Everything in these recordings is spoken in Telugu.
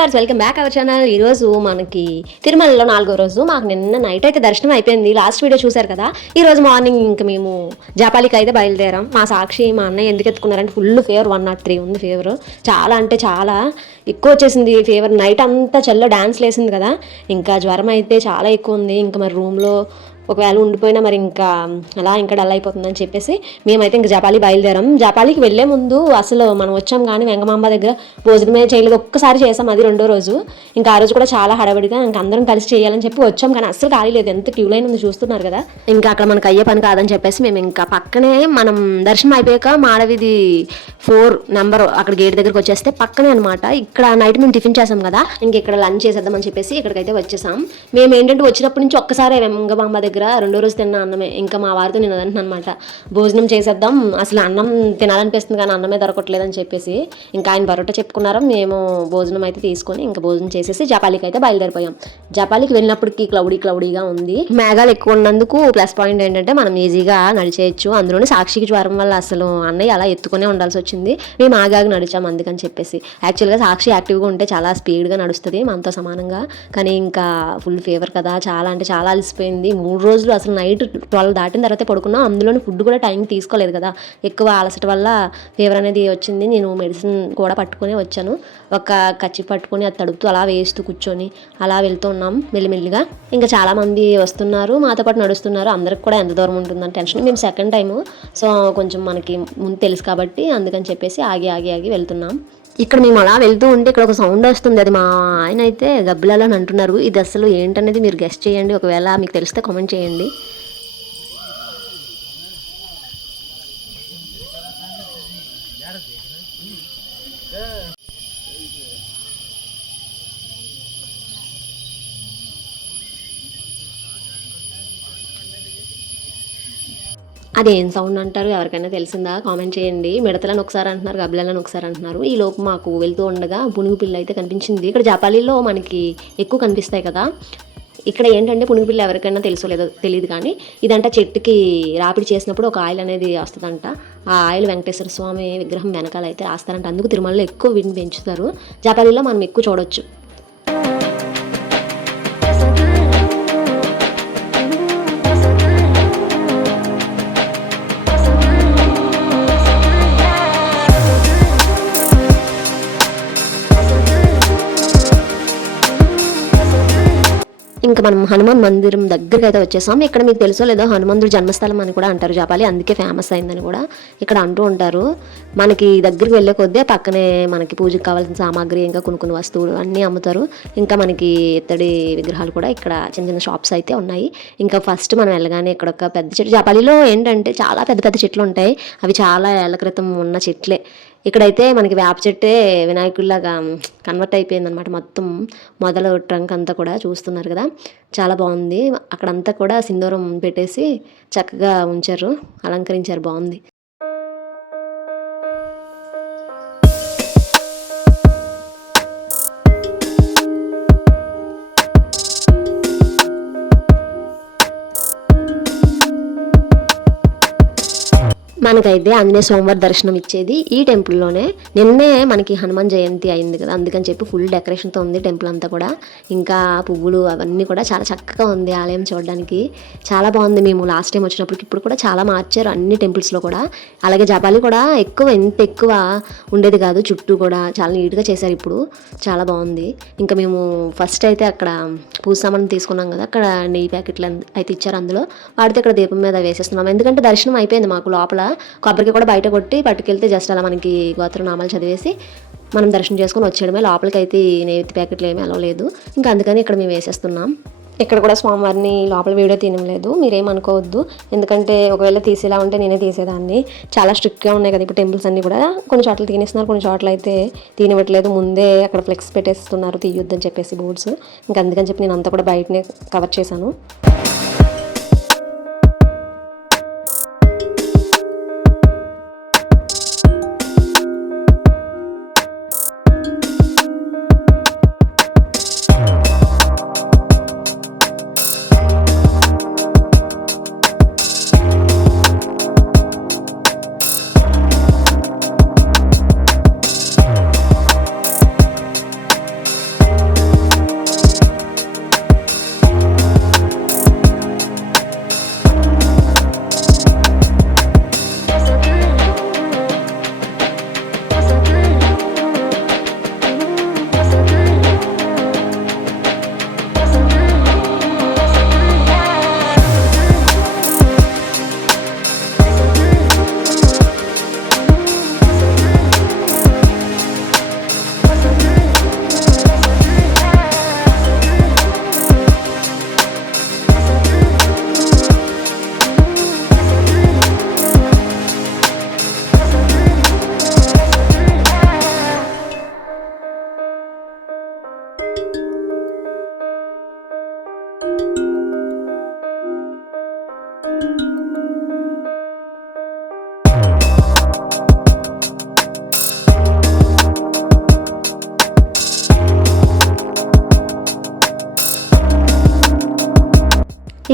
Viewers, welcome back our channel. ఈరోజు మనకి తిరుమలలో 4వ రోజు. మాకు నిన్న నైట్ అయితే దర్శనం అయిపోయింది. లాస్ట్ వీడియో చూశారు కదా. ఈ రోజు మార్నింగ్ ఇంకా మేము జాపాలికి అయితే బయలుదేరాం. మా సాక్షి మా అన్నయ్య ఎందుకు ఎత్తుకున్నారంటే ఫుల్ ఫీవర్, 103 ఉంది ఫీవర్. చాలా అంటే చాలా ఎక్కువ వచ్చేసింది ఫీవర్. నైట్ అంతా చల్ల డాన్స్ లేసింది కదా, ఇంకా జ్వరం అయితే చాలా ఎక్కువ ఉంది. ఇంకా మరి రూమ్లో ఒకవేళ ఉండిపోయినా మరి ఇంకా అలా ఇంకా డల్ అయిపోతుందని చెప్పేసి మేమైతే ఇంకా జపాలి బయలుదేరాం. జపాలికి వెళ్లే ముందు అసలు మనం వచ్చాం కానీ వెంగమాంబ దగ్గర భోజనమే చేయలేదు. ఒక్కసారి చేసాం, అది 2వ రోజు. ఇంకా ఆ రోజు కూడా చాలా హడావిడిగా ఇంకా అందరం కలిసి చేయాలని చెప్పి వచ్చాం, కానీ అస్సలు ఖాళీ లేదు. ఎంత క్యూ లైన్ ఉంది చూస్తున్నారు కదా. ఇంకా అక్కడ మనకు అయ్యే పని కాదని చెప్పేసి మేము ఇంకా పక్కనే మనం దర్శనం అయిపోయాక మాడవిది 4 నెంబర్ అక్కడ గేట్ దగ్గరకు వచ్చేస్తే పక్కనే అనమాట. ఇక్కడ నైట్ మేము టిఫిన్ చేసాం కదా, ఇంక ఇక్కడ లంచ్ చేసేద్దామని చెప్పేసి ఇక్కడికైతే వచ్చేసాం. మేము ఏంటంటే వచ్చినప్పటి నుంచి ఒక్కసారి వెంగమాంబ దగ్గర 2వ రోజు తిన్న అన్నమే. ఇంకా మా వారితో నేను అదంటున్నాను అనమాట, భోజనం చేసేద్దాం, అసలు అన్నం తినాలనిపిస్తుంది కానీ అన్నమే దొరకట్లేదని చెప్పేసి ఇంకా ఆయన బరోటా చెప్పుకున్నారు. మేము భోజనం అయితే తీసుకొని ఇంకా భోజనం చేసేసి జపాలికి అయితే బయలుదేరిపోయాం. జపాలికి వెళ్ళినప్పటికీ క్లౌడీగా ఉంది. మేఘాలు ఎక్కువ ఉన్నందుకు ప్లస్ పాయింట్ ఏంటంటే మనం ఈజీగా నడిచేయచ్చు. అందులోనే సాక్షికి జ్వరం వల్ల అసలు అన్నయ్య అలా ఎత్తుకునే ఉండాల్సి వచ్చింది. మేము ఆగాగి నడిచాం అందుకని చెప్పేసి. యాక్చువల్గా సాక్షి యాక్టివ్గా ఉంటే చాలా స్పీడ్గా నడుస్తుంది మనతో సమానంగా, కానీ ఇంకా ఫుల్ ఫీవర్ కదా, చాలా అంటే చాలా అలసిపోయింది. 3 రోజులు అసలు నైట్ 12 దాటిన తర్వాత పడుకున్నాం. అందులోని ఫుడ్ కూడా టైం తీసుకోలేదు కదా, ఎక్కువ అలసట వల్ల ఫీవర్ అనేది వచ్చింది. నేను మెడిసిన్ కూడా పట్టుకొని వచ్చాను. ఒక కచ్చి పట్టుకొని అది తడుపుతూ అలా వేస్తూ కూర్చొని అలా వెళ్తూ ఉన్నాం మెల్లిమెల్లిగా. ఇంకా చాలామంది వస్తున్నారు, మాతో పాటు నడుస్తున్నారు. అందరికి కూడా ఎంత దూరం ఉంటుందని టెన్షన్. మేము సెకండ్ టైము, సో కొంచెం మనకి ముందు తెలుసు కాబట్టి అందుకని చెప్పేసి ఆగి వెళ్తున్నాం. ఇక్కడ మేము అలా వెళ్తూ ఉంటే ఇక్కడ ఒక సౌండ్ వస్తుంది. అది మా ఆయన అయితే గబ్బిలాలో అని అంటున్నారు. ఇది అసలు ఏంటనేది మీరు గెస్ట్ చేయండి, ఒకవేళ మీకు తెలిస్తే కామెంట్ చేయండి. అదేం సౌండ్ అంటారు, ఎవరికైనా తెలిసిందా కామెంట్ చేయండి. మిడతలను ఒకసారి అంటున్నారు, గబ్బిలాలను ఒకసారి అంటున్నారు. ఈ లోపు మాకు వెళ్తూ ఉండగా పునుగు పిల్ల అయితే కనిపించింది. ఇక్కడ జాపాలిలో మనకి ఎక్కువ కనిపిస్తాయి కదా. ఇక్కడ ఏంటంటే పునుగు పిల్ల ఎవరికైనా తెలుసో లేదో తెలియదు, కానీ ఇదంట చెట్టుకి రాపిడి చేసినప్పుడు ఒక ఆయిల్ అనేది వస్తుందంట. ఆ ఆయిల్ వెంకటేశ్వర స్వామి విగ్రహం వెనకాల అయితే రాస్తారంట. అందుకు తిరుమలలో ఎక్కువ వీటిని పెంచుతారు. జాపాలిలో మనం ఎక్కువ చూడొచ్చు. ఇంకా మనం హనుమాన్ మందిరం దగ్గరికి అయితే వచ్చేసాం. ఇక్కడ మీకు తెలుసో లేదో హనుమంతుడు జన్మస్థలం అని కూడా అంటారు జాపాలి, అందుకే ఫేమస్ అయిందని కూడా ఇక్కడ అంటూ ఉంటారు. మనకి దగ్గరికి వెళ్ళే కొద్దీ పక్కనే మనకి పూజకు కావాల్సిన సామాగ్రి, ఇంకా కొన్ని వస్తువులు అన్నీ అమ్ముతారు. ఇంకా మనకి ఇత్తడి విగ్రహాలు కూడా ఇక్కడ చిన్న షాప్స్ అయితే ఉన్నాయి. ఇంకా ఫస్ట్ మనం వెళ్ళగానే ఇక్కడ ఒక పెద్ద చెట్టు. జాపాలిలో ఏంటంటే చాలా పెద్ద చెట్లు ఉంటాయి, అవి చాలా ఏళ్ల క్రితం ఉన్న చెట్లే. ఇక్కడైతే మనకి వేప చెట్టే వినాయకుడిలాగా కన్వర్ట్ అయిపోయింది అనమాట. మొత్తం మొదలు ట్రంక్ అంతా కూడా చూస్తున్నారు కదా, చాలా బాగుంది. అక్కడంతా కూడా సింధూరం పెట్టేసి చక్కగా ఉంచారు, అలంకరించారు, బాగుంది. మనకైతే ఆంజనేయ స్వామివారి దర్శనం ఇచ్చేది ఈ టెంపుల్లోనే. నిన్నే మనకి హనుమాన్ జయంతి అయింది కదా, అందుకని చెప్పి ఫుల్ డెకరేషన్తో ఉంది టెంపుల్ అంతా కూడా. ఇంకా పువ్వులు అవన్నీ కూడా చాలా చక్కగా ఉంది ఆలయం చూడడానికి, చాలా బాగుంది. మేము లాస్ట్ టైం వచ్చినప్పటికి ఇప్పుడు కూడా చాలా మార్చారు అన్ని టెంపుల్స్లో కూడా. అలాగే జపాలి కూడా ఎంత ఎక్కువ ఉండేది కాదు, చుట్టూ కూడా చాలా నీట్గా చేశారు ఇప్పుడు, చాలా బాగుంది. ఇంకా మేము ఫస్ట్ అయితే అక్కడ పూజ సామాన్ తీసుకున్నాం కదా, అక్కడ నెయ్యి ప్యాకెట్లు అయితే ఇచ్చారు. అందులో వాడితే ఇక్కడ దీపం మీద వేసేస్తున్నాం, ఎందుకంటే దర్శనం అయిపోయింది మాకు. లోపల కొబ్బరికి కూడా బయట కొట్టి పట్టుకెళ్తే జస్ట్ అలా మనకి గోత్రనామాలు చదివేసి మనం దర్శనం చేసుకొని వచ్చేయడమే. లోపలికి అయితే నెయ్యి ప్యాకెట్లు ఏమీ అలా లేదు, ఇంకా అందుకని ఇక్కడ మేము వేసేస్తున్నాం. ఇక్కడ కూడా స్వామివారిని లోపల వీడియో తీయలేదు, మీరేమనుకోవద్దు. ఎందుకంటే ఒకవేళ తీసేలా ఉంటే నేనే తీసేదాన్ని. చాలా స్ట్రిక్ట్గా ఉన్నాయి కదా ఇప్పుడు టెంపుల్స్ అన్నీ కూడా. కొన్ని చోట్ల తీనేస్తున్నారు, కొన్ని చోట్ల అయితే తీనివ్వట్లేదు. ముందే అక్కడ ఫ్లెక్స్ పెట్టేస్తున్నారు తీయొద్దని చెప్పేసి బోర్డ్స్. ఇంకా అందుకని చెప్పి నేను అంతా కూడా బయటనే కవర్ చేశాను.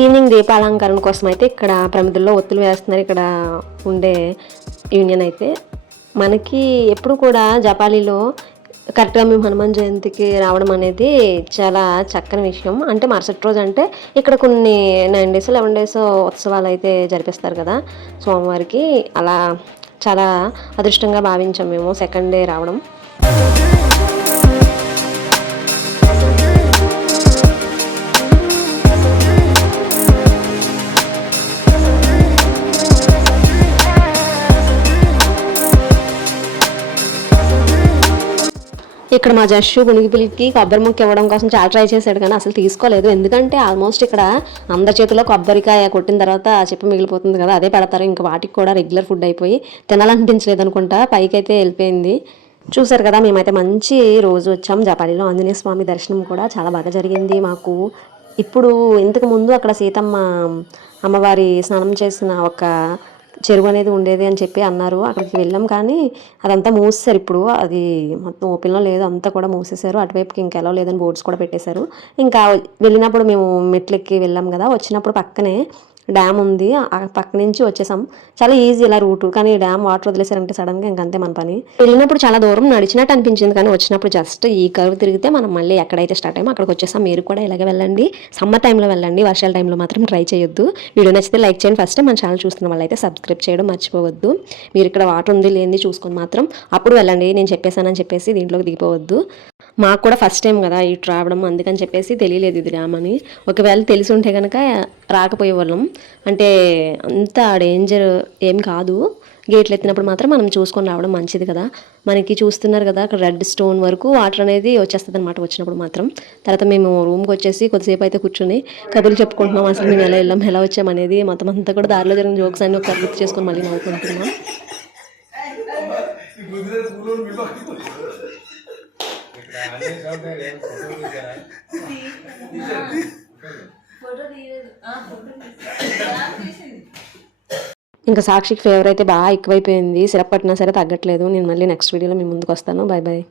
ఈవినింగ్ దీపాలంకరణ కోసం అయితే ఇక్కడ ప్రమిదల్లో ఒత్తులు వేస్తున్నారు ఇక్కడ ఉండే యూనియన్ అయితే. మనకి ఎప్పుడు కూడా జపాలీలో కరెక్ట్గా మేము హనుమాన్ జయంతికి రావడం అనేది చాలా చక్కని విషయం. అంటే మరుసటి రోజు అంటే ఇక్కడ కొన్ని 9 days 11 days ఉత్సవాలు అయితే జరిపిస్తారు కదా సోమవారికి. అలా చాలా అదృష్టంగా భావించాం మేము సెకండ్ డే రావడం. ఇక్కడ మా జస్సు గుణిగిపిల్లికి కొబ్బరి ముక్క ఇవ్వడం కోసం చాలా ట్రై చేశాడు కానీ అసలు తీసుకోలేదు. ఎందుకంటే ఆల్మోస్ట్ ఇక్కడ అందరి చేతిలో కొబ్బరికాయ కొట్టిన తర్వాత చెప్పి మిగిలిపోతుంది కదా, అదే పెడతారు. ఇంకా వాటికి కూడా రెగ్యులర్ ఫుడ్ అయిపోయి తినాలనిపించలేదు అనుకుంటా, పైకైతే వెళ్ళిపోయింది. చూసారు కదా, మేమైతే మంచి రోజు వచ్చాం. జపాలీలో ఆంజనేయ స్వామి దర్శనం కూడా చాలా బాగా జరిగింది మాకు. ఇప్పుడు ఇంతకు ముందు అక్కడ సీతమ్మ అమ్మవారి స్నానం చేసిన ఒక చెరువు అనేది ఉండేది అని చెప్పి అన్నారు. అక్కడికి వెళ్ళాం కానీ అదంతా మూసేశారు. ఇప్పుడు అది మొత్తం ఓపెన్లో లేదు, అంతా కూడా మూసేశారు. అటువైపుకి ఇంకా ఎలా లేదని బోర్డ్స్ కూడా పెట్టేశారు. ఇంకా వెళ్ళినప్పుడు మేము మెట్లెక్కి వెళ్ళాం కదా, వచ్చినప్పుడు పక్కనే డ్యామ్ ఉంది, ఆ పక్క నుంచి వచ్చేసాం. చాలా ఈజీ ఇలా రూటు, కానీ డ్యామ్ వాటర్ వదిలేసారంటే సడన్గా ఇంకంతే మన పని. వెళ్ళినప్పుడు చాలా దూరం నడిచినట్టు అనిపించింది కానీ వచ్చినప్పుడు జస్ట్ ఈ కర్వ్ తిరిగితే మనం మళ్ళీ ఎక్కడైతే స్టార్ట్ అయ్యామో అక్కడికి వచ్చేసాం. మీరు కూడా ఇలాగే వెళ్ళండి, సమ్మర్ టైంలో వెళ్ళండి, వర్షాల టైంలో మాత్రం ట్రై చేయొద్దు. వీడియో నచ్చితే లైక్ చేయండి. ఫస్ట్ మన ఛానల్ చూస్తున్న వాళ్ళైతే సబ్స్క్రైబ్ చేయడం మర్చిపోవద్దు. మీరు ఇక్కడ వాటర్ ఉంది లేని చూసుకొని మాత్రం అప్పుడు వెళ్ళండి. నేను చెప్పేశానని చెప్పేసి దీంట్లోకి దిగిపోవద్దు. మాకు కూడా ఫస్ట్ టైం కదా ఇటు రావడం, అందుకని చెప్పేసి తెలియలేదు ఇది డ్యామ్ అని. ఒకవేళ తెలిసి ఉంటే కనుక రాకపోయే వాళ్ళం. అంటే అంత డేంజర్ ఏం కాదు, గేట్లు ఎత్తినప్పుడు మాత్రం మనం చూసుకొని రావడం మంచిది కదా. మనకి చూస్తున్నారు కదా అక్కడ రెడ్ స్టోన్ వరకు వాటర్ అనేది వచ్చేస్తుంది అనమాట వచ్చినప్పుడు మాత్రం. తర్వాత మేము రూమ్కి వచ్చేసి కొద్దిసేపు అయితే కూర్చొని కబుర్లు చెప్పుకుంటున్నాం, అసలు మేము ఎలా వెళ్ళాం ఎలా వచ్చాం అనేది. మొత్తం అంతా కూడా దారిలో జరిగిన జోక్స్ అన్ని ఒకసారి గుర్తు చేసుకొని మళ్ళీ నవ్వుకుంటున్నాం. ఇంకా సాక్షికి ఫేవర్ అయితే బాగా ఎక్కువైపోయింది. సిరప్ పట్టినా సరే తగ్గట్లేదు. నేను మళ్ళీ నెక్స్ట్ వీడియోలో మీ ముందుకు వస్తాను. Bye bye.